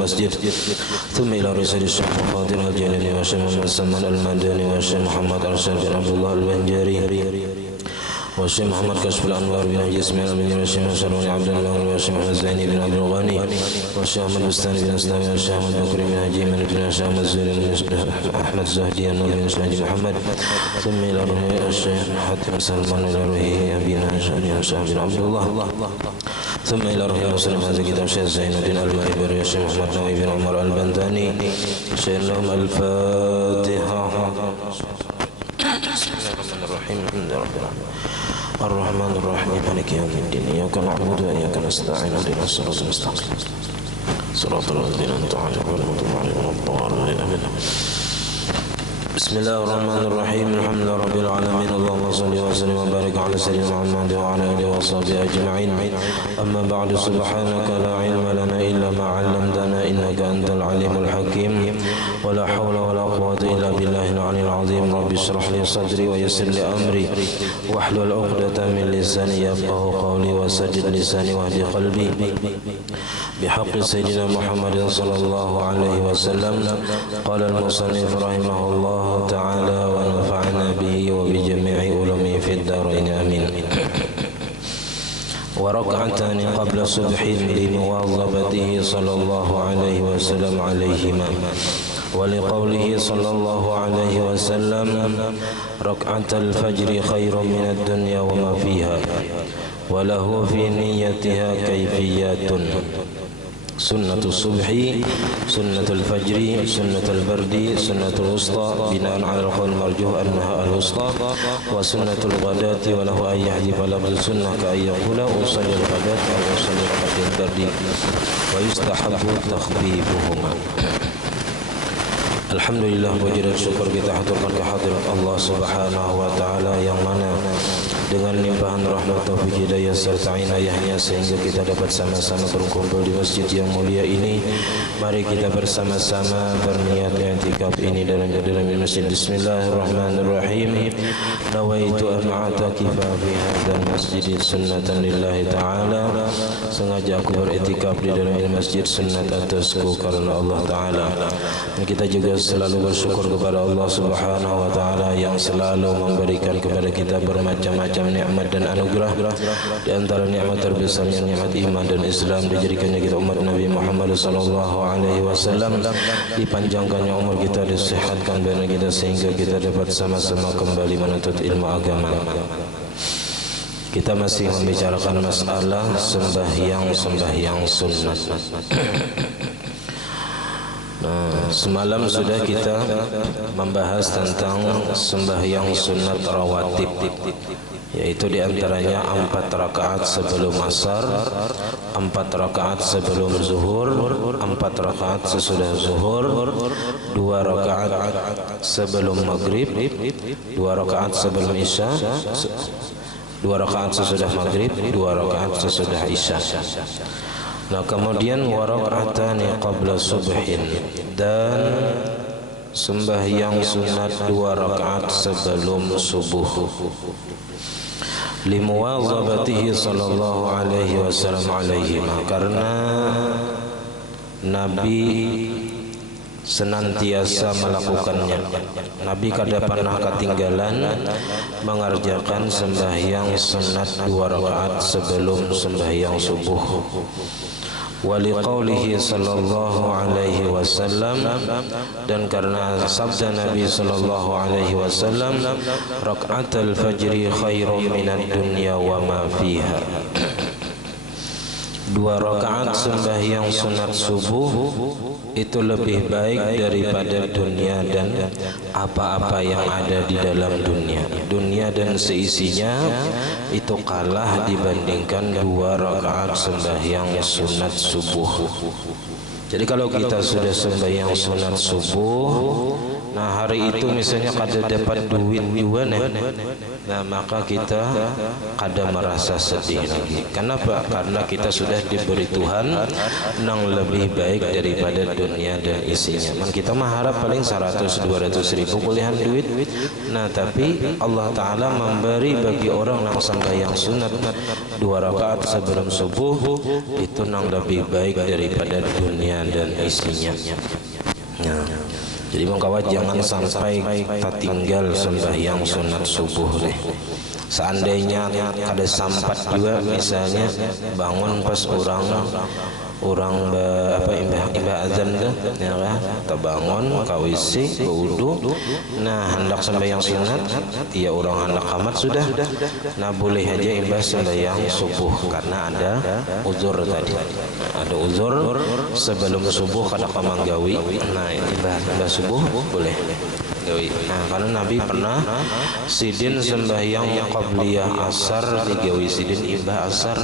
المسجد ثم إلى رسالة الشيخ القادر الجليل والشيخ محمد سلمان المدني والشيخ محمد أرشد بن عبد الله البنجاري والشيخ محمد كشف الأنوار بن حجي إسماعيل بن والشيخ مشرون عبد الله والشيخ محمد زيني بن عبد الغني والشيخ محمد بستاني بن أسلام والشيخ محمد بكر بن حجي من بن الشيخ محمد زهري بن أحمد زهدي النور بن حجي محمد ثم إلى روح الشيخ حاتم سلمان إلى روح أبينا الشيخ بن عبد الله ثم إلى روح مسلم هذا كتاب الشيخ زين الدين المهيبري والشيخ محمد نووي بن عمر البنداني شيخ لهم الفاتحة. بسم الله الرحمن الرحيم الحمد لله رب العالمين الرحمن الرحيم مالك يوم الدين إياك نعبد وإياك نستعين اهدنا الصراط المستقيم صراط الذين أنعمت عليهم غير المغضوب عليهم ولا الضالين آمين. بسم الله الرحمن الرحيم الحمد لله رب العالمين اللهم صل وسلم وبارك على سيدنا محمد وعلى آله وصحبه أجمعين. أما بعد سبحانك لا علم لنا إلا ما علمتنا إنك أنت العليم الحكيم ولا حول ولا قوة إلا بالله العلي العظيم. رب اشرح لي صدري ويسر لي أمري واحلل عقدة من لساني يفقهوا قولي وسدد لساني واهد قلبي بحق سيدنا محمد صلى الله عليه وسلم. قال المصنف رحمه الله تعالى ونفعنا به وبجميع علومه في الدارين آمين. وركعتان قبل الصبح لمواظبته صلى الله عليه وسلم عليهما ولقوله صلى الله عليه وسلم ركعة الفجر خير من الدنيا وما فيها وله في نيتها كيفيات سنة الصبح سنة الفجر سنة البرد سنة الوسطى بناء على القول المرجوح أنها الوسطى وسنة الغداة وله أن يحذف لفظ السنة كأن يقول أصلي الغداة أو أصلي ركعة البرد ويستحب تخفيفهما. Alhamdulillah, puji dan syukur kita haturkan kehadirat Allah Subhanahu wa taala yang mana dengan limpahan rahmat taufik hidayah serta inayahnya sehingga kita dapat sama-sama berkumpul di masjid yang mulia ini. Mari kita bersama-sama berniat i'tikaf ini dalam masjid. Bismillahirrahmanirrahim. Nawaitu an a'takifa fi hadzal masjid sunnatan lillahi ta'ala. Sengaja aku beriktikaf di dalam masjid sunnat atasku karena Allah taala. Dan kita juga selalu bersyukur kepada Allah Subhanahu wa taala yang selalu memberikan kepada kita bermacam-macam nikmat dan anugerah. Di antara nikmat terbesarnya nikmat iman dan Islam, dijadikannya kita umat Nabi Muhammad sallallahu alaihi wasallam, dipanjangkannya umur kita, disehatkan badan kita sehingga kita dapat sama-sama kembali menuntut ilmu agama. Kita masih membicarakan masalah sembahyang sunnah. Semalam sudah kita membahas tentang sembahyang sunat rawatib, yaitu diantaranya 4 rakaat sebelum asar, 4 rakaat sebelum zuhur, 4 rakaat sesudah zuhur, 2 rakaat sebelum maghrib, 2 rakaat sebelum isya, 2 rakaat sesudah maghrib, 2 rakaat sesudah isya. Nah, kemudian warak'atani qabla subhin, dan sembahyang sunat 2 rakaat sebelum subuh. Limuwazabatihi sallallahu alaihi wasallam alaihima, karena Nabi senantiasa melakukannya. Nabi kada pernah ketinggalan mengerjakan sembahyang sunat 2 rakaat sebelum sembahyang subuh. Waliqaulihi sallallahu alaihi wasallam, dan karena sabda Nabi sallallahu alaihi wasallam, raka'atul fajri khairum minad dunya wa ma fiha. 2 rakaat sembahyang sunat subuh itu lebih baik daripada dunia dan apa-apa yang ada di dalam dunia. Dunia dan seisinya itu kalah dibandingkan 2 rakaat sembahyang sunat subuh. Jadi kalau kita sudah sembahyang sunat subuh, nah hari itu misalnya kada dapat duit juga, nah maka kita kada merasa sedih lagi. Kenapa? Karena kita sudah diberi Tuhan yang lebih baik daripada dunia dan isinya. Man kita mah harap paling 100-200 ribu kuliahan duit. Nah tapi Allah Ta'ala memberi bagi orang yang sembahyang sunat 2 rakaat sebelum subuh itu yang lebih baik daripada dunia dan isinya. Nah, jadi mengkawat jangan sampai tertinggal sembahyang sunat subuh deh. Seandainya ada sampat juga, misalnya bangun pas orang imbah azan tuh, ya kan? Terbangun, kawisi, berwudu, nah hendak sembahyang sunat, ya orang hendak amat sudah, nah boleh aja imbah sembahyang subuh karena ada uzur tadi, ada uzur sebelum subuh kada pamanggawi, nah imbah subuh boleh. Nah, karena Nabi pernah sidin sembahyang qabliyah asar digawi sidin imbah asar,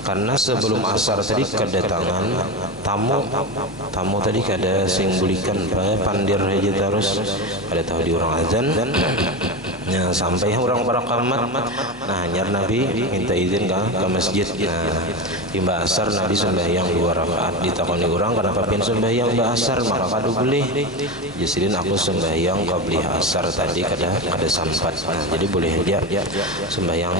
karena sebelum asar tadi kedatangan tamu tadi kada sing bulikan pandir aja terus kada tahu di orang azan. Nah, sampai orang para kamat, nah nyar Nabi minta izin ke masjid. Nah, imbah asar Nabi sembahyang 2 rakaat, ditakoni orang kenapa pin sembahyang imbah asar, maka kada boleh. Jasidin aku sembahyang qabliyah asar tadi kada sampat. Nah, jadi boleh aja sembahyang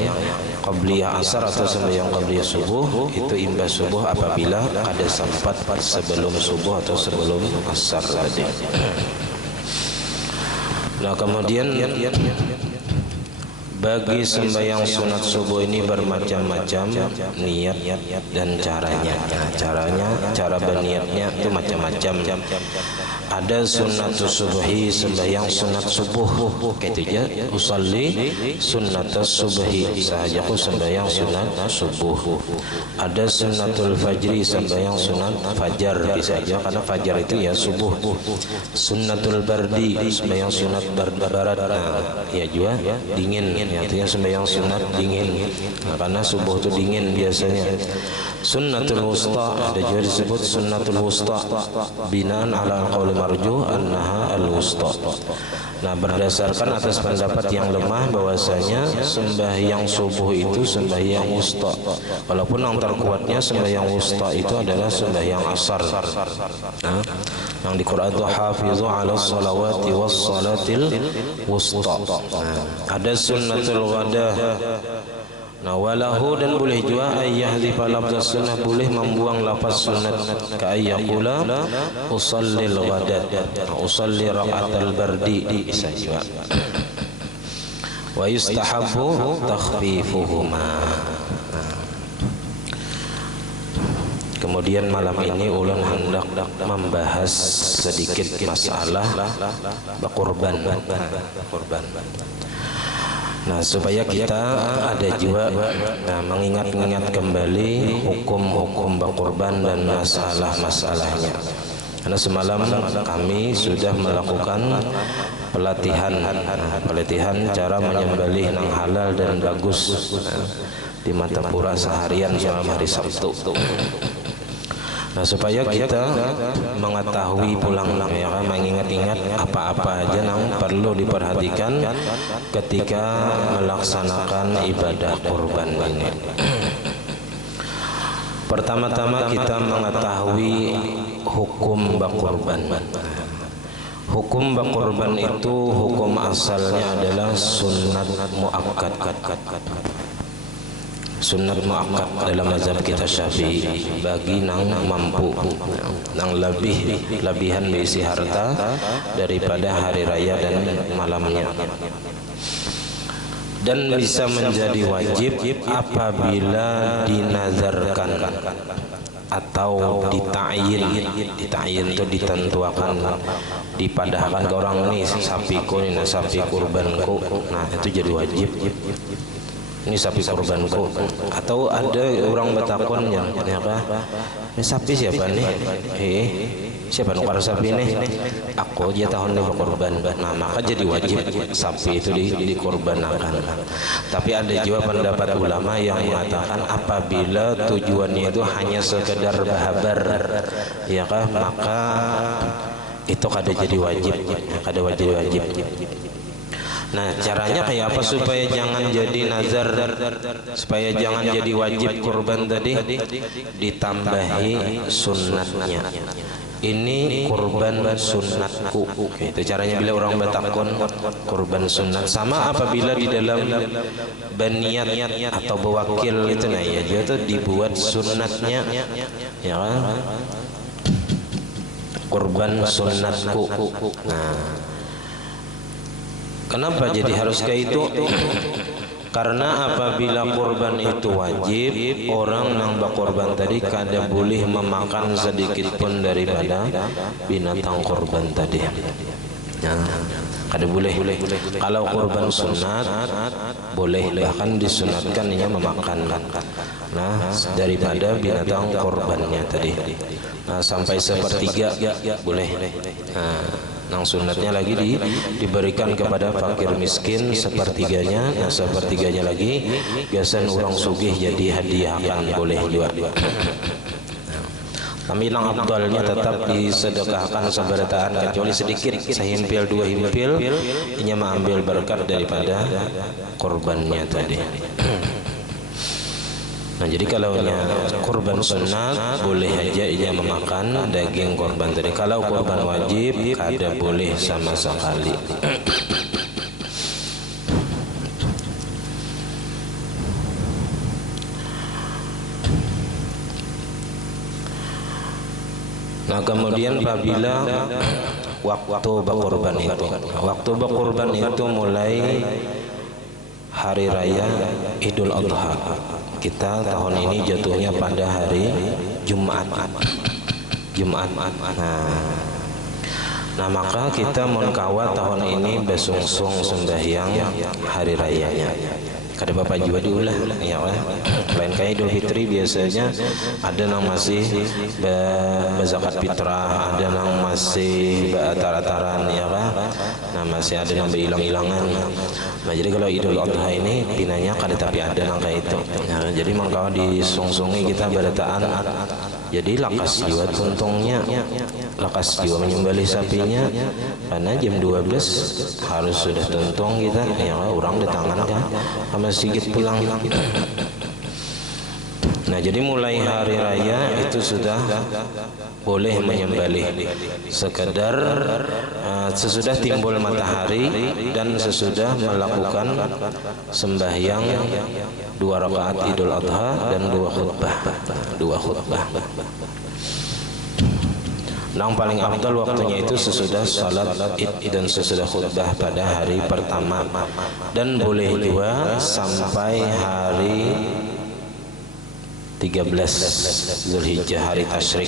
qabliyah asar atau sembahyang qabliyah subuh itu imbah subuh apabila kada sampat sebelum subuh atau sebelum asar tadi. Nah, kemudian bagi sembahyang sunat subuh ini bermacam-macam niat dan caranya. Nah, cara berniatnya itu macam-macam. Ada sunat subuhi, sembahyang sunat subuh, kayak itu aja. Usalli sunat subuhi, sahaja aku sembahyang sunat subuh. Ada sunatul fajri, sembahyang sunat fajar, bisa aja karena fajar itu ya subuh. Sunatul bardi, sembahyang sunat barat, nah, ya juga dingin. Artinya sembahyang sunat dingin, nah, karena subuh itu dingin biasanya. Sunnatul wusta, ada juga disebut sunnatul wusta binaan ala qaul marju annaha al-wusta. Nah, berdasarkan atas pendapat yang lemah bahwasanya sembahyang subuh itu sembahyang wusta, walaupun yang terkuatnya sembahyang wusta itu adalah sembahyang asar. Nah, yang di Quran itu hafizu ala salawati was salatil wusta. Nah, ada sunnatul ghadah. Nah, walahu dan boleh juga ayyahdzifa lafaz sunnah, boleh membuang lafaz sunat ka ayyaqula usallil ghadat, usalli raqatal bardi, bisa juga. Wa yustahabbu takhfifuhuma. Kemudian malam ini ulun hendak membahas sedikit masalah berkorban. Nah, supaya kita ada juga mengingat-ingat kembali hukum-hukum berkorban dan masalah-masalahnya. Karena semalam kami sudah melakukan pelatihan cara menyembelih yang halal dan bagus di Mantapura seharian malam hari Sabtu. Nah, supaya kita mengetahui pulang ya kan, mengingat-ingat apa-apa aja yang perlu diperhatikan ketika melaksanakan ibadah kurban ini. Pertama-tama kita mengetahui hukum berkurban. Hukum berkurban itu hukum asalnya adalah sunat muakkad. Sunat muakkad dalam mazhab kita Syafi'i bagi nang mampu, nang lebihan berisi harta daripada hari raya dan malamnya, dan bisa menjadi wajib apabila dinazarkan atau dita'yin itu ditentukan, dipadahkan ke orang ini sapiku ini sapi kurbanku, nah itu jadi wajib. Ini sapi kurbanku. Atau ada orang bertakon yang apa? Ini sapi siapa nih? Siapa nukar sapi nih? Aku dia tahun ini berkorban. Nah, maka jadi wajib sapi itu dikorbankan. Tapi ada juga pendapat ulama yang mengatakan apabila tujuannya itu hanya sekedar bahabar, ya kan? Maka itu kada jadi wajib, kada wajib. Nah, caranya kayak apa supaya jangan jadi nazar, supaya jangan jadi wajib kurban tadi? Ditambahi sunnatnya. Ini kurban sunnatku. Itu caranya bila orang bertakun kurban sunnat. Sama apabila di dalam baniat atau bewakil itu, nah ya dia tuh dibuat sunnatnya, ya kan? Kurban sunnatku. Nah, kenapa jadi harus kayak itu? Karena apabila kurban itu wajib, orang nang berkorban tadi kada boleh memakan sedikit pun daripada binatang kurban tadi. Nah, kada boleh. Kalau kurban sunat boleh, bahkan disunatkan ia memakan. Nah, daripada binatang kurbannya tadi. Nah, sampai sepertiga boleh. Nah, sunatnya lagi diberikan kepada fakir miskin sepertiganya. Nah, sepertiganya lagi biasanya orang sugih jadi hadiahkan, boleh juga. Tapi yang abdalnya tetap disedekahkan seberataan, kecuali sedikit, sehimpil dua himpil, ini mengambil berkat daripada korbannya tadi. Nah, jadi kalau kurban sunat boleh aja ia memakan daging kurban tadi. Kalau kurban wajib kada boleh sama sekali. Nah, kemudian apabila waktu berkorban itu mulai hari raya Idul Adha. Kita tahun ini jatuhnya pada hari Jumat. Nah, maka kita mengkawat tahun ini besungsung sembahyang hari rayanya. Kada bapak juga diulah, ya kan? Lain kayak Idul Fitri biasanya ada yang masih berzakat fitrah, ada yang masih beratar-ataran, ya kan? Nah, masih ada yang berhilang-hilangan. Nah, jadi kalau Idul Adha ini pinanya kada tapi ada yang kayak itu. Nah, jadi mengkau disungsungi kita berataan. Jadi lakas jiwa tuntungnya, lakas jiwa menyembelih sapinya, karena jam 12 harus sudah tuntung kita, ya orang di tangan kan, sama sedikit pulang. Nah, jadi mulai hari raya itu sudah boleh menyembelih sekedar sesudah timbul matahari dan sesudah melakukan sembahyang 2 rakaat Idul Adha dan 2 khutbah. Yang paling afdal waktunya itu sesudah salat Id dan sesudah khutbah pada hari pertama, dan boleh juga sampai hari 13 Zulhijjah, hari tasyrik.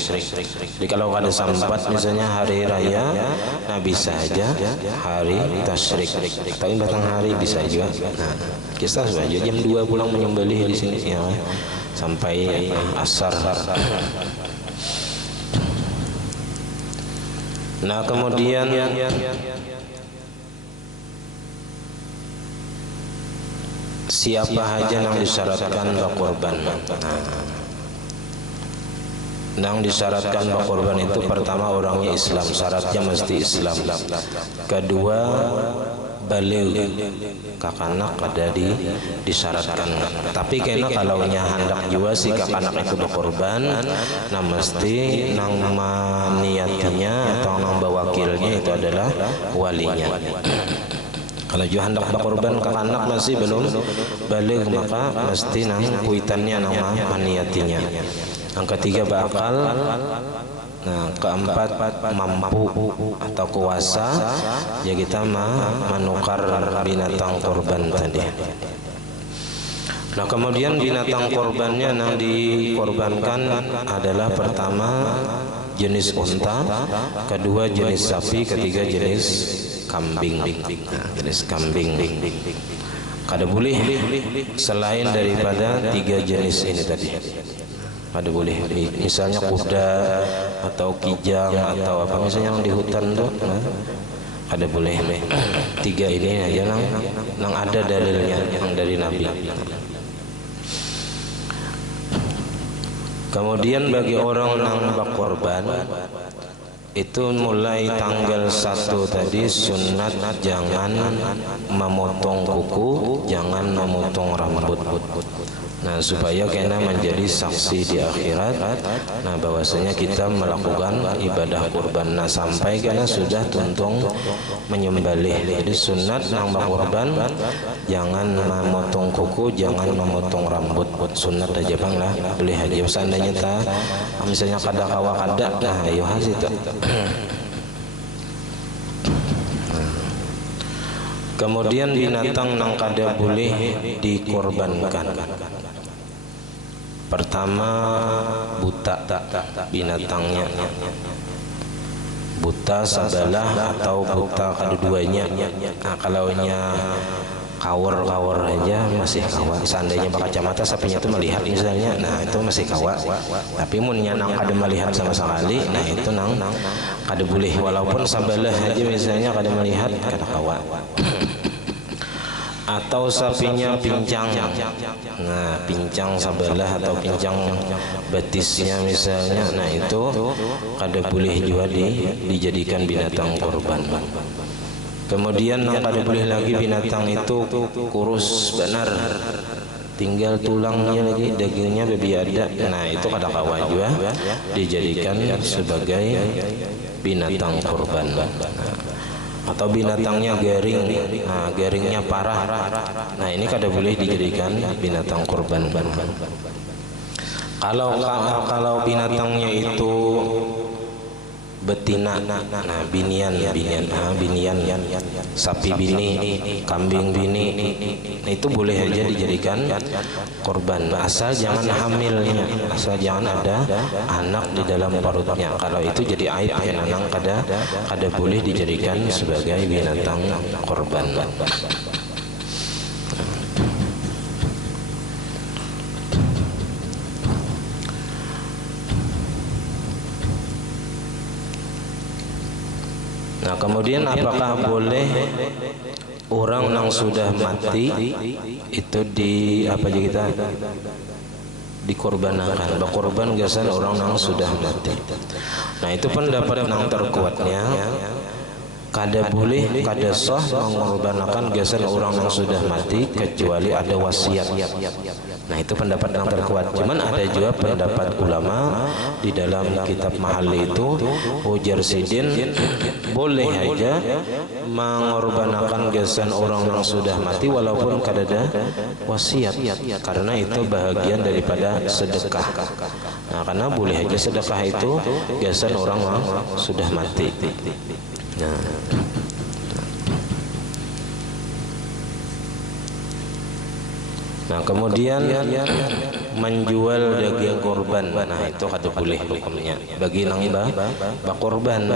Jadi kalau ada sambat misalnya hari raya, nah bisa aja hari tasyrik. Tapi batang hari bisa juga. Nah, kita saja jam 2 pulang menyembelih di sini, ya, sampai asar. Nah, kemudian siapa saja yang disyaratkan berkorban? Yang disyaratkan berkorban itu pertama orangnya Islam, syaratnya mesti Islam. Kedua, baligh, kakanak ada disyaratkan. Tapi kena kalau hendak juga si kakanak itu berkorban, nah mesti nang maniatinya atau nang bawakilnya itu adalah walinya. Kalau juga hendak berkorban kakanak masih belum baligh, maka mesti nang kuitannya nang maniatinya. Yang ketiga bakal. Nah, keempat mampu atau kuasa, ya kita menukar binatang korban tadi. Nah, kemudian binatang korbannya yang dikorbankan adalah pertama jenis unta, kedua jenis sapi, ketiga jenis kambing. Nah, jenis kambing. Kada boleh selain daripada 3 jenis ini tadi. Ada boleh, misalnya kuda atau kijang atau apa misalnya yang di hutan tuh, ada boleh. 3 ini aja yang ada dalilnya yang dari Nabi. Kemudian bagi orang yang berkorban Itu mulai tanggal 1 tadi sunat jangan memotong kuku, jangan memotong rambut. Nah, supaya kena menjadi saksi di akhirat. Nah, bahwasanya kita melakukan ibadah kurban. Nah, sampai kena sudah tuntung menyembelih. Jadi sunat nang kurban jangan memotong kuku, jangan memotong rambut. Sunat aja bang lah, boleh aja. Seandainya ta, misalnya kada kawa kada, nah ayo hasil itu. Kemudian binatang nang kada boleh dikorbankan. Pertama, buta binatangnya, buta sabalah atau buta kedua-duanya. Nah, kalaunya kawar aja masih kawat. Seandainya pakai kacamata sapinya itu melihat misalnya, nah itu masih kawat. Tapi munnya nang kada melihat sama sekali, nah itu nang kada boleh. Walaupun sabalah aja misalnya kada melihat, kada kawat. Atau sapinya pincang, nah pincang sabalah atau pincang betisnya misalnya, nah itu kada boleh juga dijadikan binatang korban. Kemudian yang kada boleh lagi binatang itu kurus benar, tinggal tulangnya lagi, dagingnya babi ada, nah itu kada kawa juga dijadikan sebagai binatang korban. Atau binatangnya garing, nah garingnya parah, nah ini kada boleh dijadikan binatang korban. Kalau binatangnya itu betina, nah binian, sapi bini, kambing bini, nah itu boleh aja dijadikan korban, asal jangan hamilnya, asal jangan ada anak di dalam perutnya. Kalau itu jadi aib, anak kada boleh dijadikan sebagai binatang korban. Nah, kemudian apakah boleh orang yang sudah mati itu dikorbankan? Berkorban gasan orang yang sudah mati. Nah, itu pendapat yang terkuatnya kada boleh, kada sah mengorbankan gasan orang yang sudah mati kecuali ada wasiat. Nah, itu pendapat yang terkuat. Cuman ada juga pendapat ulama di dalam kitab Mahalli itu, ujar Sidin boleh aja mengorbankan gasan orang yang sudah mati walaupun kada ada wasiat, karena itu bahagian daripada sedekah. Nah, karena boleh aja sedekah itu gasan orang yang sudah mati. Nah, kemudian menjual daging korban, nah itu kada boleh hukumnya. Bagi nang bakorban,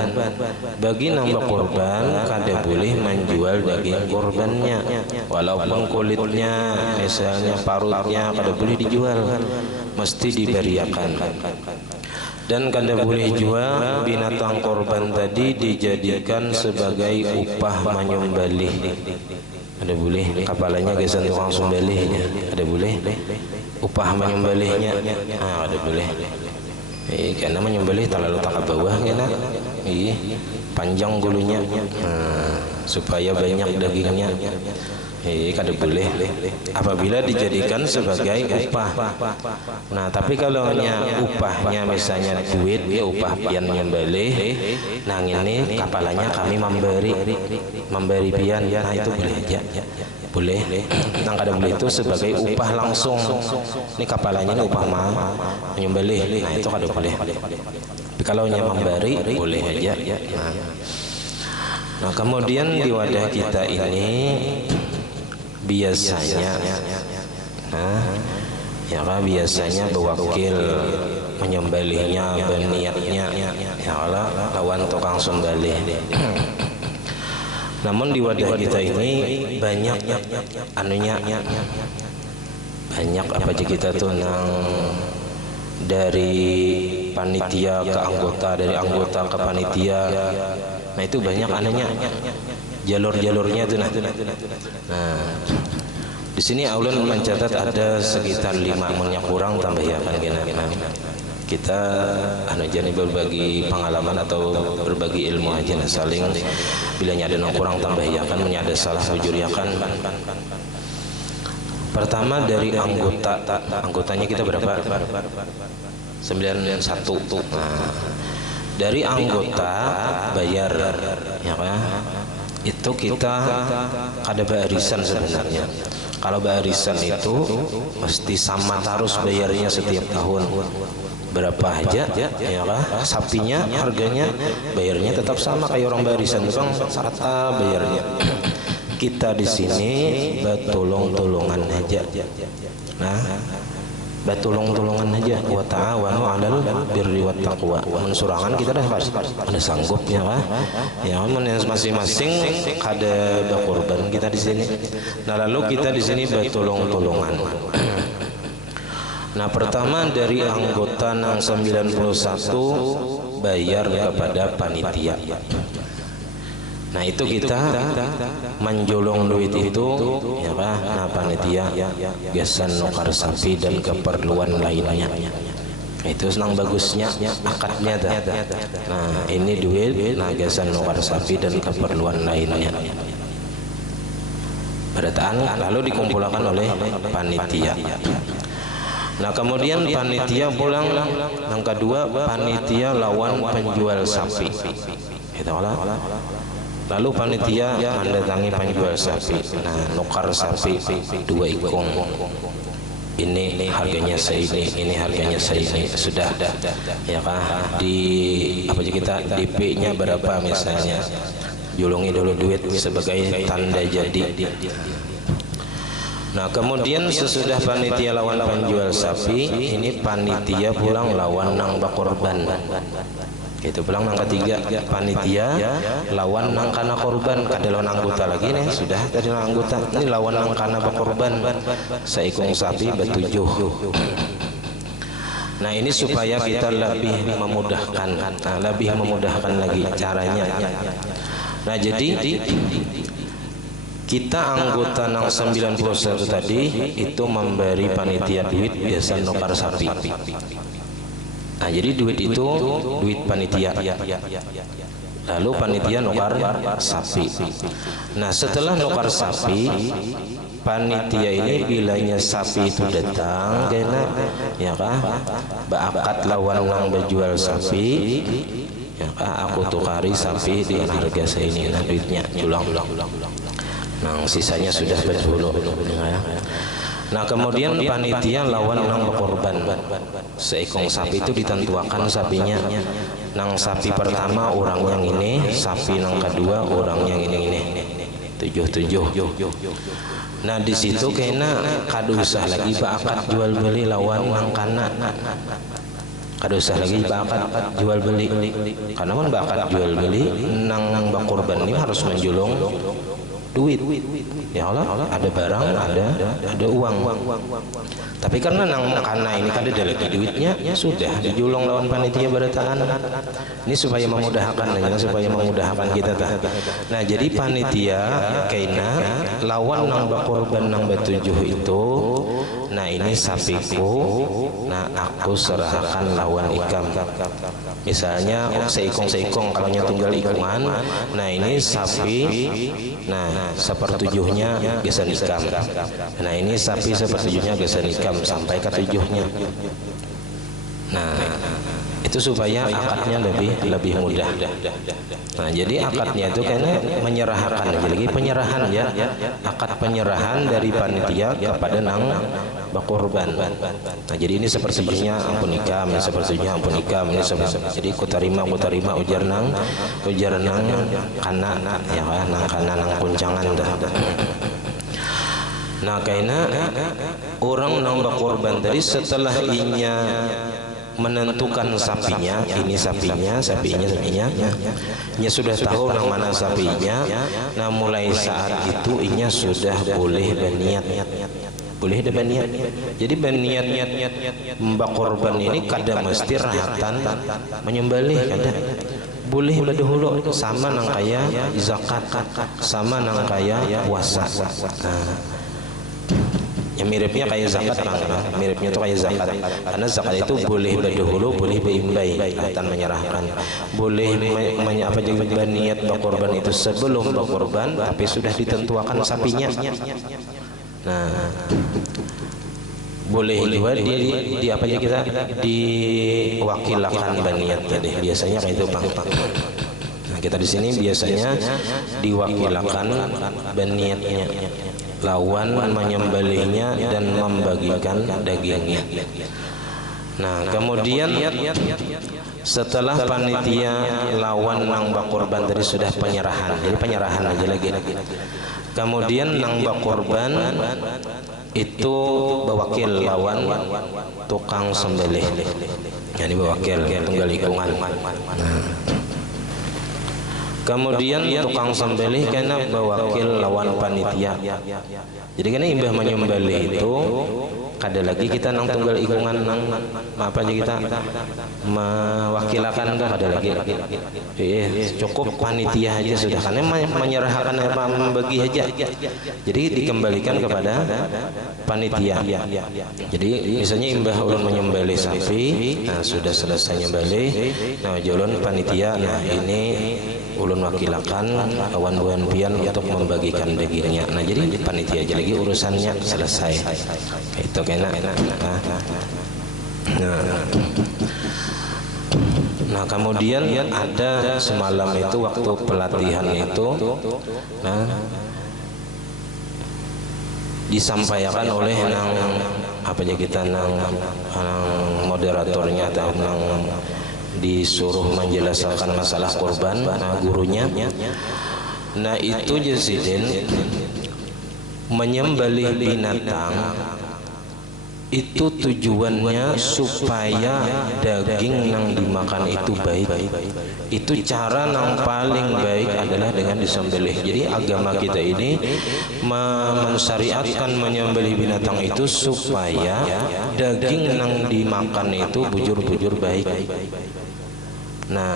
bagi nang bakorban kada boleh menjual daging korbannya, walaupun kulitnya, misalnya parutnya kada boleh dijual, mesti diberiakan. Dan kada boleh juga binatang korban tadi dijadikan sebagai upah menyembelih. Ada boleh kepalanya gesan tukang sembelihnya, ada boleh upah menyembelihnya, ada boleh. Karena menyembelih terlalu tak ke bawah kena, panjang gulunya, supaya banyak dagingnya. Kada boleh apabila dijadikan sebagai upah. Nah, tapi kalau hanya upahnya misalnya duit, ya upah pian nyembelih, nah ini kepalanya kami memberi pian, nah itu boleh aja, boleh. Nah, kada boleh itu sebagai upah langsung. Ini kepalanya ini upah menyembelih, nah itu kada boleh. Tapi kalau hanya memberi boleh aja. Nah, kemudian di wadah kita ini biasanya, biasanya bewakil menyembelihnya, berniatnya, lawan tukang sembelih. Namun di wadah kita ini banyak banyak apa aja kita tuh nang dari panitia ke anggota, dari anggota ke panitia. Nah, itu banyak jalur-jalurnya itu. Nah, di sini Aulan mencatat ada sekitar 5, kurang tambah ya kan gini. kita jadi berbagi pengalaman atau berbagi ilmu aja, saling bila ada yang kurang tambah ya kan, ada salah bujur ya kan. Pertama dari anggotanya kita berapa? 91. Nah, dari anggota bayar ya kan, itu kita ada barisan sebenarnya. Kalau barisan itu mesti sama terus bayarnya setiap tahun. Berapa aja ya kan, sapinya harganya bayarnya tetap sama kayak orang barisan, bang serata bayarnya. Kita di sini bertolong-tolongan aja. Nah, bertolong-tolongan aja. Wa ta'awanu 'alal birri wat taqwa. Mensurangan kita dah ada sanggupnya kan. Ya, masing-masing ada berkorban kita di sini. Nah, lalu kita di sini bertolong-tolongan. Nah, pertama dari anggota 91 bayar kepada panitia. Nah, itu kita menjolong duit itu ya kan. Nah, panitia biasa nukar sapi dan keperluan lainnya. Itu senang bagusnya akadnya dah. Nah, ini duit, nah biasa nukar sapi dan keperluan lainnya. Berataan lalu dikumpulkan oleh panitia. Nah, kemudian panitia pulang. Yang kedua, panitia lawan penjual sapi. Itu lah. Lalu panitia mendatangi penjual sapi. Nah, nukar sapi 2 ikung. Ini harganya seini, ini harganya seini. Sudah ya kan? Di apa aja kita DP-nya berapa misalnya? Julungi dulu duit sebagai tanda jadi. Nah, kemudian sesudah panitia lawan penjual sapi, ini panitia pulang lawan nang bakorban. Itu pulang nang ketiga, panitia lawan nang kana korban. Kada lawan anggota lagi nih, sudah tadi lawan anggota. Ini lawan nang kana bakorban. Seikung sapi bertujuh. Nah, ini supaya kita lebih memudahkan, lebih memudahkan lagi caranya. Nah, jadi kita anggota nang 91 tadi itu memberi panitia duit biasa nukar sapi. Nah, jadi duit itu duit panitia. Lalu panitia nukar sapi. Nah, setelah nukar sapi, panitia ini bilanya sapi itu datang kena ya kah beakat lawan nang berjual sapi ya kah, aku tukari sapi dengan harga seini. Nah, duitnya julang. Nah, sisanya sudah berbulu ya. Nah, kemudian panitia lawan nang berkorban. Seekong sapi itu ditentukan sapinya. Nang sapi pertama orang yang ini, sapi nang kedua orang yang ini. 7. Nah, di situ kena kada usah lagi bakat jual beli lawan nang kana. Kada usah lagi bakat jual beli. Karena kan bakat jual beli nang berkorban ini harus menjulung duit. Ya Allah, ada barang, ada uang. Tapi karena nang kana ini kada ada lagi duitnya, ya sudah dijulung lawan panitia berataan. Ini supaya memudahkan ya, supaya memudahkan kita tah. Nah, jadi panitia kaina lawan nang berkorban nang betujuh itu. Nah, ini sapiku, nah aku serahkan lawan ikam. Misalnya seikong kalau nya tunggal ikungan. Nah, ini sapi, nah sepertujuhnya gesan ikam. Nah, ini sapi sepertujuhnya gesan ikam sampai ke tujuhnya. Nah, itu supaya akadnya lebih mudah. Nah, jadi akadnya itu karena menyerahkan lagi penyerahan ya, akad penyerahan dari panitia kepada nang berkorban. Nah, jadi ini sepertinya ampun ikam, ini sepertinya ampun ikam, ini jadi kutarima ujar nang kana ya kan, nang kana nang kuncangan dah. Nah, karena orang nang berkorban tadi setelah inya menentukan sapinya, ini sapinya, inya sudah tahu nang mana sapinya. Nah, mulai saat itu inya sudah boleh berniat. Jadi berniat mbak korban ini kada mesti rahatan menyembelih, kada boleh berdahulu sama nang kaya zakat, sama nang kaya puasa. Nah, Ya miripnya kayak zakat kan, miripnya itu kayak zakat. Karena zakat itu boleh berdahulu, boleh beimbai, dan menyerahkan. Boleh juga niat berkorban itu sebelum berkorban, tapi sudah ditentukan sapinya. Nah, boleh juga di apa aja kita diwakilakan baniat tadi. Biasanya kayak itu Bang. Nah, kita di sini biasanya diwakilakan baniatnya. Lawan menyembelihnya dan membagikan dagingnya. Nah, kemudian setelah panitia lawan nang bakorban tadi sudah penyerahan, jadi penyerahan aja lagi. Kemudian nang bakorban itu bewakil lawan tukang sembelih, jadi bewakil tunggal ikungan. Nah, kemudian tukang sembelih kena bewakil lawan panitia. Jadi kan imbah menyembelih itu ada lagi kita nang tunggal ikungan nang apa aja kita mewakilakan kan ada lagi. Cukup panitia aja sudah, karena menyerahkan apa membagi aja. Jadi dikembalikan kepada panitia. Jadi misalnya imbah ulun menyembelih sapi, nah sudah selesai nyembelih, nah ulun panitia, nah ini ulun wakilakan kawan-kawan pian untuk membagikan dagingnya. Nah jadi panitia aja lagi urusannya selesai. Itu kena. Nah kemudian ada semalam itu waktu pelatihan itu, nah disampaikan oleh nang apa aja kita nang moderatornya atau nang disuruh menjelaskan masalah korban, nah gurunya. Nah itu Jasidin menyembelih binatang itu tujuannya supaya daging yang dimakan itu baik. Itu cara yang paling baik adalah dengan disembelih. Jadi agama kita ini mensyariatkan menyembelih binatang itu supaya daging yang dimakan itu bujur-bujur baik. Nah,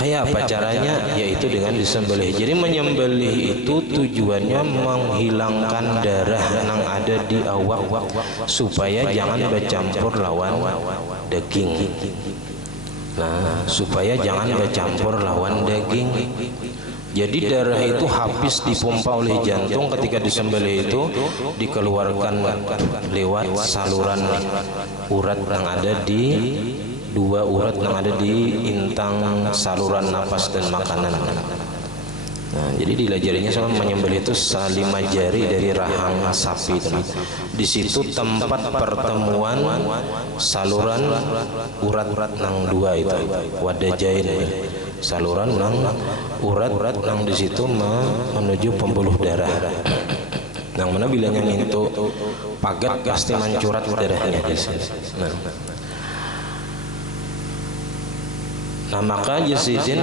kayak apa caranya? Yaitu dengan disembelih. Jadi menyembelih itu tujuannya menghilangkan darah yang ada di awak supaya jangan bercampur lawan daging. Nah, supaya jangan bercampur lawan daging. Jadi darah itu habis dipompa oleh jantung ketika disembelih itu dikeluarkan lewat saluran urat yang ada di dua urat yang ada di intang saluran napas dan makanan. Nah, jadi dilajarinya sama menyembelih itu 5 jari dari rahang sapi. Di situ tempat pertemuan saluran urat nang dua itu, wadajain. Saluran nang urat nang di situ menuju pembuluh darah. Nang mana bilangnya itu pagat pasti mencurat darahnya di sini. Nah maka Jasidin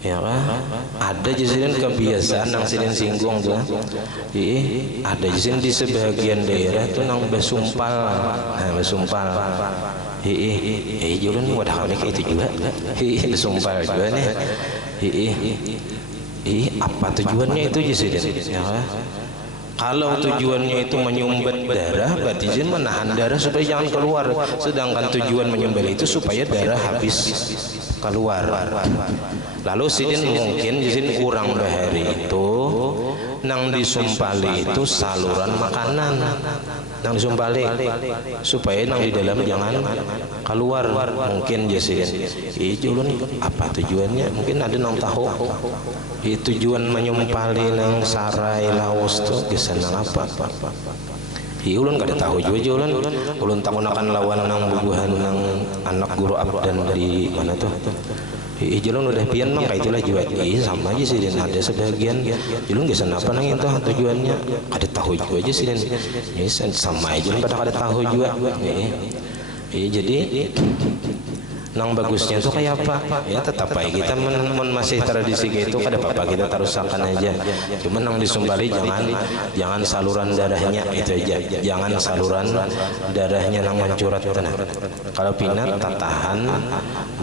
ya kan, ada Jasidin kebiasaan nang sidin singgung tuh. Ada Jasidin di sebagian daerah tuh nang besumpal. Nah besumpal. Jualan wadah kayak itu juga. Besumpal juga nih. Apa tujuannya itu Jasidin? Ya kan? Kalau tujuannya itu menyumbat darah, berarti Jin menahan darah supaya jangan keluar. Sedangkan tujuan menyembelih itu supaya darah habis keluar. Lalu sidin mungkin Jin kurang bahari itu nang disumpali itu saluran makanan. Nang disumpali supaya nang di dalam jangan keluar. Mungkin Jin. Julun apa tujuannya? Mungkin ada nang tahu. Tujuan menyumpali nang sarai laos tuh kesenang apa? Ulun gak ada tahu juga ulun tahu akan lawan nang bubuhan nang anak guru abdan dari mana tuh? Julun udah pian mang kayak itulah juga. Sama aja sih dan ada sebagian julun kesan apa nang itu tujuannya? Ada tahu juga aja sih dan sama aja pada ada tahu juga. Jadi nang bagusnya itu kayak apa? Ya tetap aja kita masih tradisi gitu, kada apa-apa kita terusakan aja. Cuma nang disumbali jangan saluran darahnya itu aja. Jangan saluran darahnya nang mencurat tenang. Kalau pinat tahan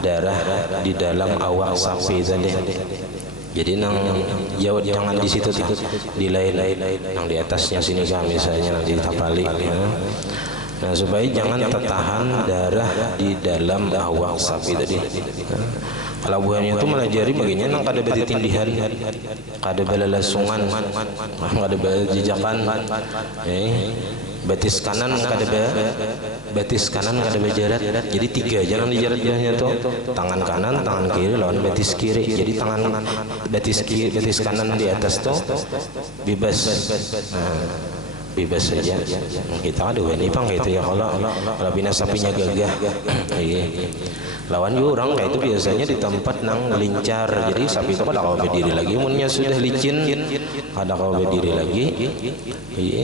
darah di dalam awak sapi tadi. Jadi nang jauh jangan di situ tuh, di lain nang di atasnya sini kan misalnya nanti tapali ya. Nah supaya jangan tertahan darah di dalam awak sapi tadi. Kalau buahnya itu melajari baginya nang kada beti tindihan, kada belalasungan, kada bejejakan, betis kanan kada bejarat. Jadi tiga jangan dijarat buahnya tuh, tangan kanan, tangan kiri lawan betis kiri. Jadi tangan betis kanan di atas tuh bebas. Bebas saja. Kita ada wani pang gitu ya kalau bina sapinya gagah. Lawan juga orang kayak itu biasanya di tempat nang lincar. Jadi sapi itu kada kau berdiri lagi. Munnya sudah licin, kada kau berdiri lagi.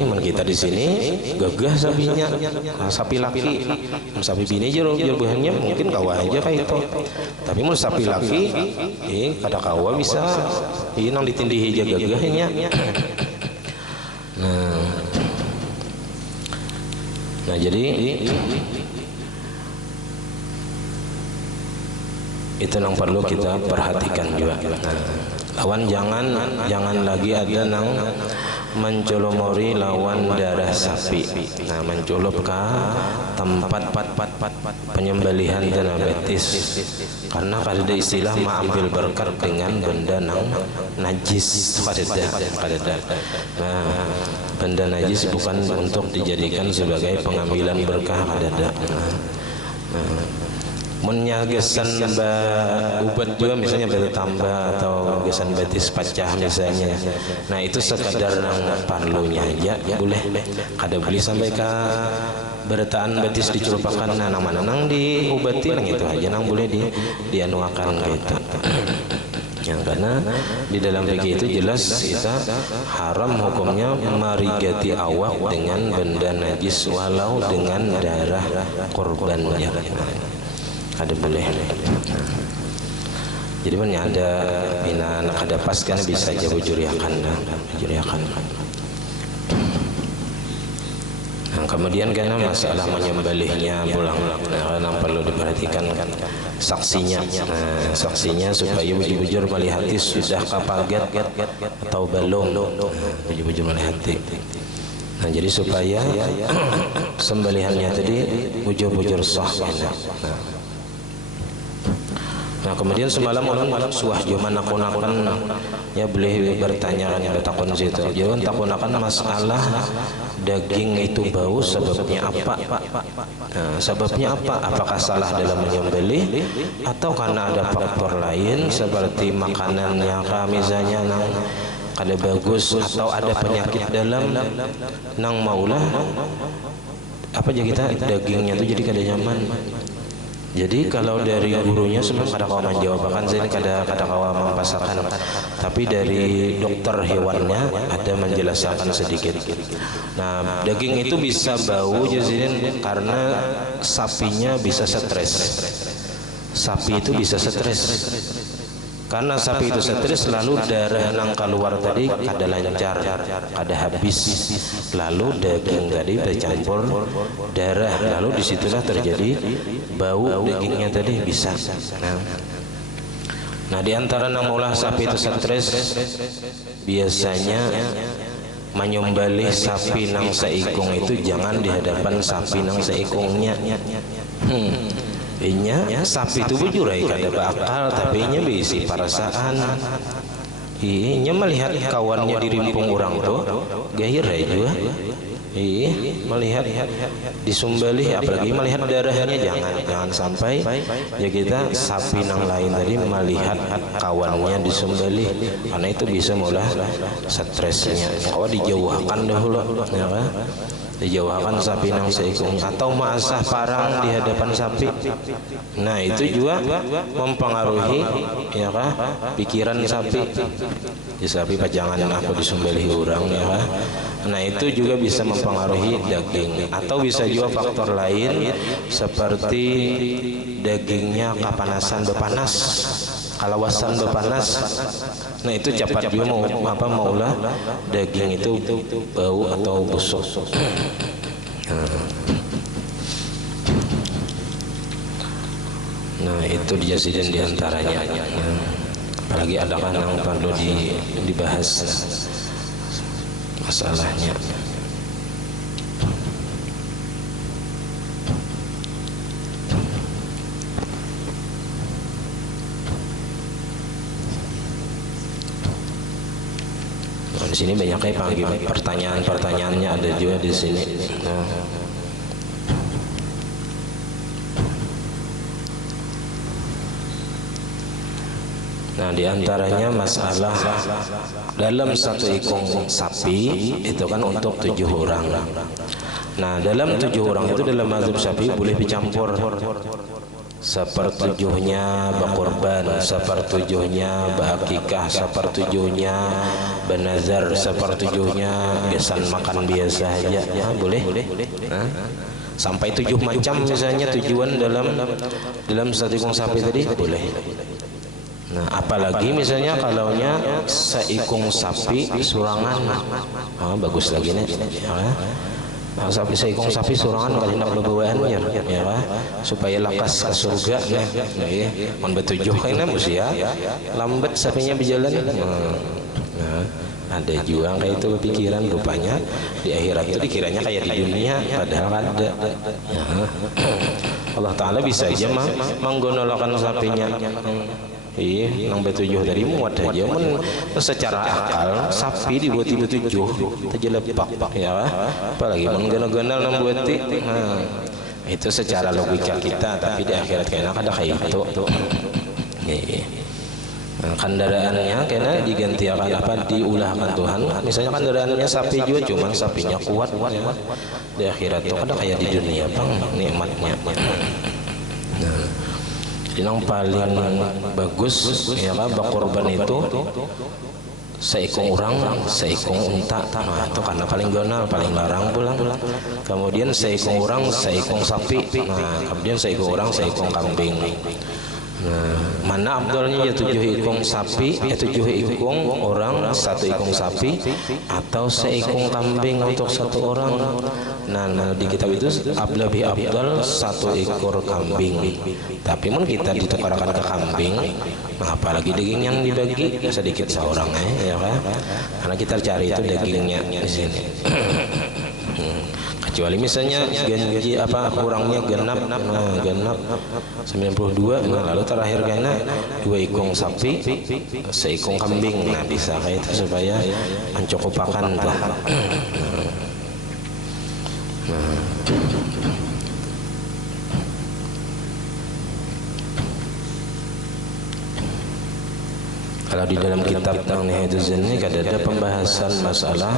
Mun kita di sini gagah sapinya. Nah, sapi laki, sapi bini jero buahnya mungkin kawa aja kayak itu. Tapi mun sapi laki, kada kawa bisa. Nang ditindihi aja gagahnya. Nah jadi itu yang perlu kita perhatikan juga. Lawan jangan lagi ada nang mencolomori lawan darah sapi. Nah mencolup ke tempat penyembelihan dan betis. Karena ada istilah ambil berkat dengan benda nang najis kadeda. Nah benda najis bukan untuk dijadikan sebagai pengambilan berkah kadeda. Munnya gesan ubat juga misalnya beta tambah atau gesan betis pecah misalnya. Nah itu sekadar nang parlunya aja boleh. Kada beli sampai ke berataan betis dicelupakan nang mana nang diobati nang itu aja nang boleh dianuakan gitu. Yang karena di dalam fikih itu jelas kita haram hukumnya merigati awak dengan benda najis walau dengan darah korbannya. Ada boleh. Jadi mana ada bina nak ada pas kan bisa aja bujuriakan. Nah, kemudian karena masalah menyembelihnya pulang, karena perlu diperhatikan kan saksinya. Nah, saksinya supaya bujur-bujur melihat sudah kapagat atau belum. Bujur-bujur melihat. Nah, jadi supaya sembelihannya tadi bujur-bujur sah. Nah kemudian semalam orang suah jaman nakun-nakun ya boleh bertanya kan yang takun situ. Jangan takun-nakun masalah daging itu bau sebabnya apa? Nah, sebabnya apa? Apakah salah dalam menyembelih atau karena ada faktor lain seperti makanannya misalnya nang kada bagus atau ada penyakit dalam nang maulah apa aja kita dagingnya itu jadi kada nyaman. Jadi kalau dari gurunya sebenarnya kada kawa menjawabkan saya kada kawa mempasakan, tapi dari dokter hewannya ada menjelaskan sedikit. Nah daging itu bisa bau jadi karena sapinya bisa stres. Sapi itu bisa stres. Karena sapi itu stres lalu darah nang keluar tadi kada lancar, kada habis, lalu daging tadi bercampur darah, lalu disitulah terjadi bau dagingnya tadi bisa. Nah di antara nang maulah sapi itu stres biasanya menyembelih sapi nang seikung itu jangan di hadapan sapi nang seikungnya. Inya sapi itu bujurai kada bakal tapi inya bisi perasaan. Inya melihat kawannya dirimpung orang tuh gairah juga. Melihat disumbelih apalagi melihat darahnya jangan sampai ya kita sapi nang lain tadi melihat kawannya disumbelih karena itu bisa mulai stresnya. Kalau dijauhkan dahulu ya kan? Dijauhkan sapi nang seikungnya atau maasah parang di hadapan sapi. Nah itu juga mempengaruhi ya kah pikiran sapi. Di sapi pajangan aku disembelih orang ya kah. Nah itu juga bisa mempengaruhi daging atau bisa juga faktor lain seperti dagingnya kapanasan bepanas. Kalawasan bepanas. Nah itu cepat juga maulah daging itu bau atau busuk. Nah itu dijadikan diantaranya. apalagi ada kan yang perlu dibahas masalahnya. Di sini banyak kayak panggil pertanyaan-pertanyaannya ada juga di sini. Nah, diantaranya masalah dalam satu ekor sapi itu kan untuk 7 orang. Nah, dalam 7 orang itu dalam mazhab Syafi'i boleh dicampur. Sepertujuhnya berkorban, sepertujuhnya berakikah, sepertujuhnya bernazar, sepertujuhnya besan makan biasa aja. Ya, boleh. Sampai 7 macam misalnya tujuan dalam satu ekor sapi tadi boleh. Nah, apalagi misalnya kalaunya seekor sapi surangan, bagus lagi nih. Nah, seekor sapi surangan kali nak bebawaan ya, supaya lakas ke surga ya. Mon betujuh kayaknya mesti ya. Lambat sapinya berjalan. Nah, ada juga kayak itu pikiran rupanya di akhirat itu dikiranya kayak di dunia, padahal ada. Allah Ta'ala bisa aja menggunakan sapinya. Iya, nang betujuh dari muat aja. Secara akal sapi dibuat 7 terjelepak ya. Apalagi menggana-gana nang buati. Nah, itu secara logika kita, tapi di akhirat kayaknya ada kayak itu. Nah, kendaraannya kayaknya digantikan apa diulahkan Tuhan. Misalnya kendaraannya sapi juga, cuman sapinya kuat ya. Di akhirat itu ada kayak di dunia bang nikmatnya. Nah, yang paling bagus ya kan berkorban itu seekor orang, seekor unta. Nah, itu karena paling gonal, paling larang pulang. Kemudian seekor orang, seekor sapi. Nah, kemudian seekor orang, seekor kambing. Nah, mana abdulnya ya 7 ekor sapi, 7 ekor orang, 1 ekor sapi, atau seekor kambing untuk 1 orang. Nah, di kitab itu lebih abdul 1 ekor kambing. Tapi mun kita ditukarkan ke kambing, nah apalagi daging yang dibagi sedikit seorang ya kan? Karena kita cari itu dagingnya di sini. Kecuali misalnya gaji apa kurangnya genap, nah genap 92, nah lalu terakhir kayaknya 2 ekor sapi, 1 ekor kambing. Nah bisa kayak itu supaya mencukupakan lah. Kalau di dalam kitab Nihayatul Zin ini ada pembahasan masalah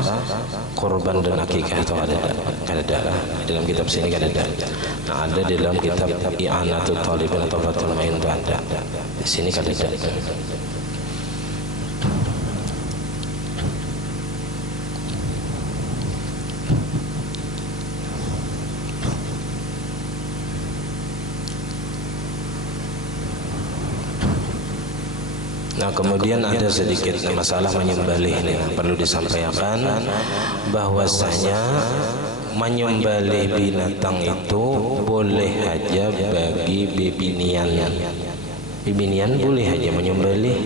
korban dan akikah itu ada dalam kitab sini ada. Nah, ada di dalam kitab I'anatul Talibin atau Fathul Mu'in itu ada. Di sini ada. Nah, kemudian ada sedikit masalah menyembelih ini perlu disampaikan bahwasanya menyembelih binatang itu boleh aja bagi bibinian boleh aja menyembelih.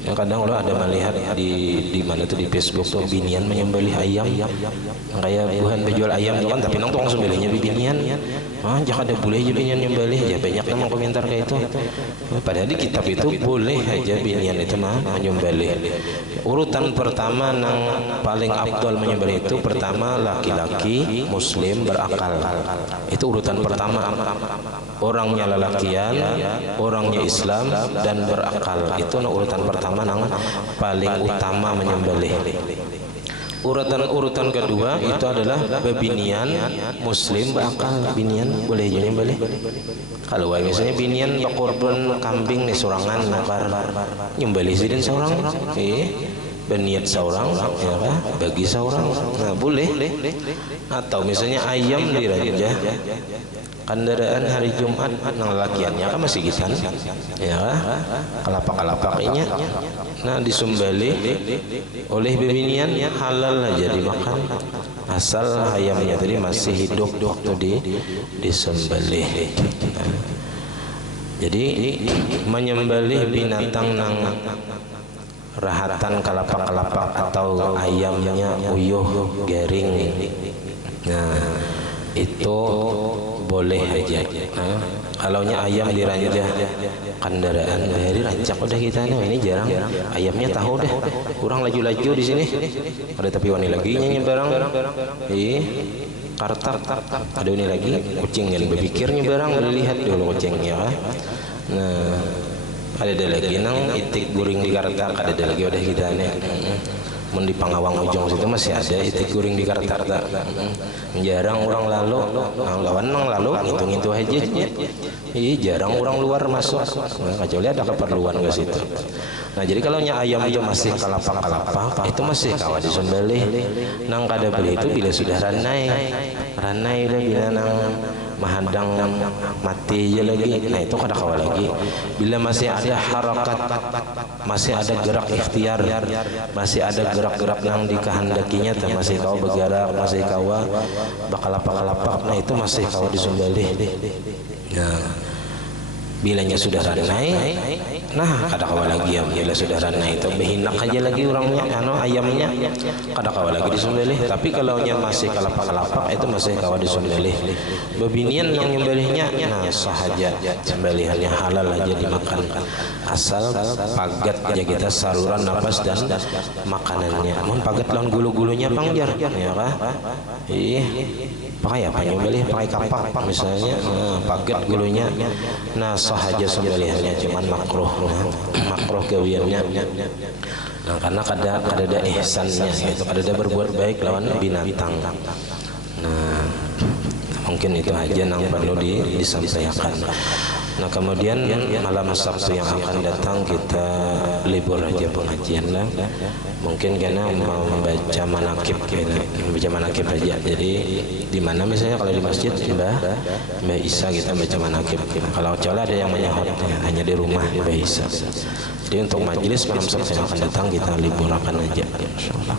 Yang kadang kalau ada melihat di mana tuh di Facebook tuh binian menyembelih ayam, kayak bukan berjual ayam tuh kan, tapi nang tuh langsung belinya bibinian. Jangan ada boleh aja binian nyembelih ya, banyak yang komentar kayak itu. Padahal di kitab itu boleh aja binian itu menyembelih. Urutan pertama nang paling abdul menyembelih itu pertama laki-laki muslim berakal. Itu urutan pertama. Orangnya lelakian, orangnya Islam dan berakal. Itu urutan pertama nang paling utama menyembelih. Urutan kedua itu adalah bebinian muslim berakal. Binian boleh jadi nyembelih. Kalau misalnya binian berkorban kambing nih sorangan nakar nyembelih sidin seorang, berniat seorang ya kan? Bagi seorang, nah boleh. Atau misalnya ayam diraja kendaraan hari Jumat nang lakiannya kan masih gisan ya kalapak-kalapaknya, nah disembelih oleh bebinian halal aja dimakan asal ayamnya tadi masih hidup waktu disembelih. Jadi menyembelih binatang nang rahatan kalapak-kalapak atau ayamnya uyuh garing, nah itu boleh aja. Kalau ayam dirancak kendaraan dari rancak udah kita nih, ini jarang ayamnya tahu deh kurang laju-laju di sini ada tapi wani lagi nyanyi barang kartak ada ini lagi kucing yang berpikirnya barang lihat dulu kucingnya kan. Nah ada lagi nang itik guring di kartak, ada lagi udah kita nih mun di Pangawang ujung situ masih ada itik guring di kartak. Jarang orang lalu lawan nang lalu ngitung-ngitung aja. Iya jarang orang luar masuk, kecuali ada keperluan ke situ. Nah jadi kalau ayam itu masih kalapak-kalapak itu masih kawa disembelih. Nang kada beli itu bila sudah ranai udah bila nang mahadang mati aja lagi, nah itu kada kawa lagi. Bila masih ada harakat, masih ada gerak ikhtiar, masih ada gerak-gerak nang dikehendakinya, masih kawa bergerak, masih kawa bakalapak-kalapak, nah itu masih kawa disembelih. Nah, bilanya sudah ranai, nah kada kawa lagi ya. Bila sudah ranai itu behinak aja lagi orangnya, ayamnya kada kawa lagi disembelih. Tapi kalau masih kalapak-kalapak itu masih kawa disembelih. Bebinian yang nyembelihnya, nah sahaja sembelihannya halal aja dimakan, asal pagat aja kita saluran napas dan makanannya. Mun pagat lawan gulu-gulunya pangjar, ya kah? Ih, pakai apa nyembelih? Pakai kapak misalnya, pagat gulunya. Nah sahaja sembelihannya cuman makruh gawiannya. Nah karena kada ihsannya gitu, kada berbuat baik lawan binatang. Nah mungkin itu aja yang perlu disampaikan. Nah kemudian malam Sabtu yang akan datang kita libur aja pengajian lah. Mungkin karena mau membaca manakib aja. Jadi di mana misalnya kalau di masjid Mbah Isa kita baca manakib. Kalau cola ada yang menyahut hanya di rumah Mbah Isa. Jadi untuk majelis malam Sabtu yang akan datang kita liburakan aja. Insyaallah.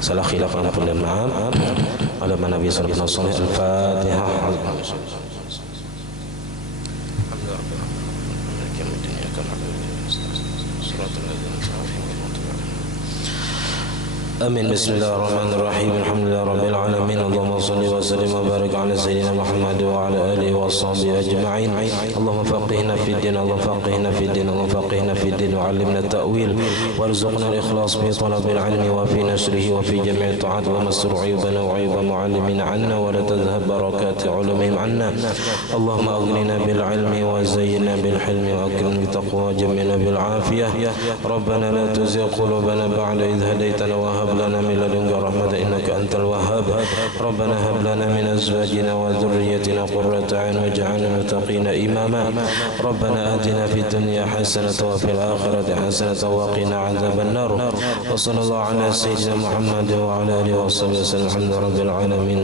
Salah khilaf pun dan maaf. Oleh Nabi sallallahu alaihi wasallam. Al-Fatihah. Amin. Bismillahirrahmanirrahim. Alhamdulillah rabbil alamin. Allahumma shalli wa sallim wa barik ala sayyidina Muhammad wa ala alihi wa sahbihi ajma'in. Allahumma faqihna fid din, Allahumma faqihna fid din, Allahumma faqihna fid din wa 'allimna ta'wil warzuqna al-ikhlas fi talabil 'ilmi wa fi nashrihi wa fi jami'i ta'at wa masr 'uyubana wa 'uyuba mu'allimina 'anna wa la tadhhab barakati 'ulumihim 'anna. Allahumma aghnina bil 'ilmi wa zayyinna bil hilmi wa akrimna bit taqwa wa jammilna bil 'afiyah. Rabbana la tuzigh qulubana ba'da idh hadaytana wa hab lana min ladunka rahmatan innaka antal wahhab. Rabbana hab lana min azwajina wa dhurriyyatina qurrata a'yun waj'alna lil muttaqina imama. Rabbana atina fid dunya hasanatan wa fil akhirati hasanatan wa qina 'adzaban nar. Wa sallallahu ala sayyidina Muhammad wa ala alihi wa sahbihi wasallam. Alhamdulillahi rabbil alamin.